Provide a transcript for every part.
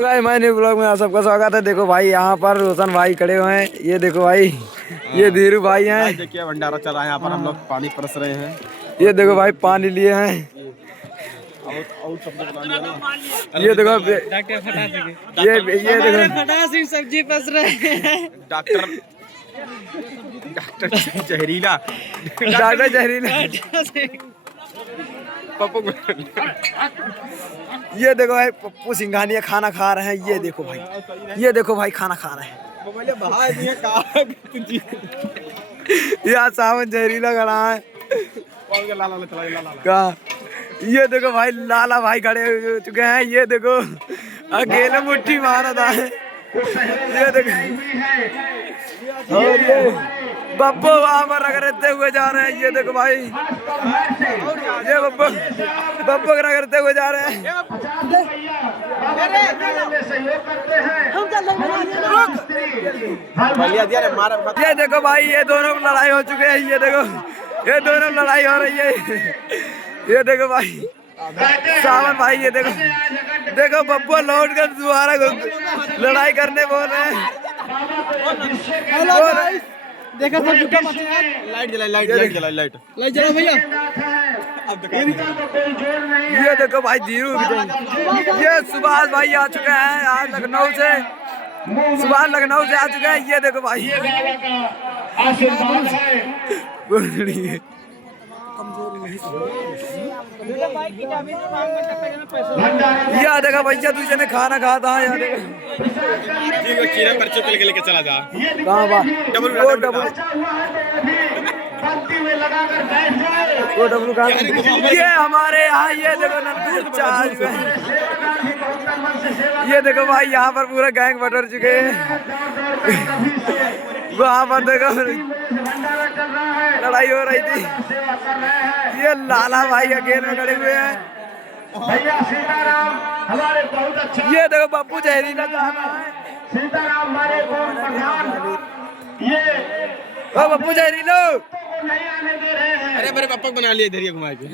मैंने ब्लॉग में आप सबका स्वागत है। देखो भाई यहाँ पर रोशन भाई खड़े हुए हैं। ये देखो भाई ये धीरू भाई हैं। देखिए भंडारा चल रहा है यहाँ पर, हम लोग पानी परस रहे हैं। ये देखो भाई पानी लिए हैं। ये देखो ये देखो फटासिंग सब्जी पस रहे हैं। डॉक्टर जहरीला डॉक्टर जहरीला। पप्पू ये देखो भाई पप्पू सिंघानिया खाना खा रहे हैं। ये देखो भाई, ये देखो भाई खाना खा रहे हैं। यहाँ सावन जहरीला खड़ा है। कहा ये देखो भाई लाला भाई खड़े हो चुके हैं। ये देखो अकेले मुट्ठी मारा था। ये देखो और ये बब्बू वहाँ पर रगड़ते हुए जा रहे हैं। ये देखो भाई ये बब्बू रगड़ते हुए जा रहे हैं। ये देखो भाई ये दोनों लड़ाई हो चुके हैं। ये देखो ये दोनों लड़ाई हो रही है। ये देखो भाई सावन भाई ये देखो देखो बब्बू लौट कर दोबारा लड़ाई करने बोल रहे हैं। देखा सब झूठा मत लाइट जला भैया। ये देखो भाई धीरू ये सुभाष भाई आ चुके हैं आज लखनऊ से। सुभाष लखनऊ से आ चुके हैं। ये देखो भाई ये देखा भैया तुझे ने खाना खाता है। यहाँ देखो खीरा पर्चे पे लेके चला जा। कहाँ बा वो डब्लू कहाँ? ये हमारे यहाँ ये देखो नंदपुर चार्ज में। ये देखो भाई यहाँ पर पूरा गैंग बटर चुके हैं। वहाँ पर देखो लड़ाई हो रही थी। ये लाला भाई अकेले में खड़े हुए हैं। भैया सीताराम हमारे बहुत अच्छा। ये देखो बब्बू जहरीला सीताराम हमारे कौन प्रधान ये बब्बू जहरीलो नहीं आने दे रहे हैं। अरे मेरे पापा बना लिए इधर घुमा के।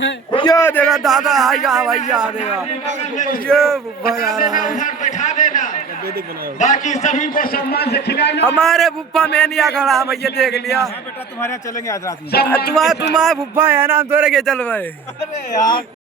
ये देखो दादा आएगा भाई आ देगा। ये बुब्बा जा रहा है। बैठा देना, बाकी सभी को सम्मान से खिलाना। हमारे बुब्बा मेनिया खड़ा है भैया देख लिया। बेटा तुम्हारे यहाँ चलेंगे आज रात में। तुम्हारा बुब्बा है ना हम तोरे के चल भाई।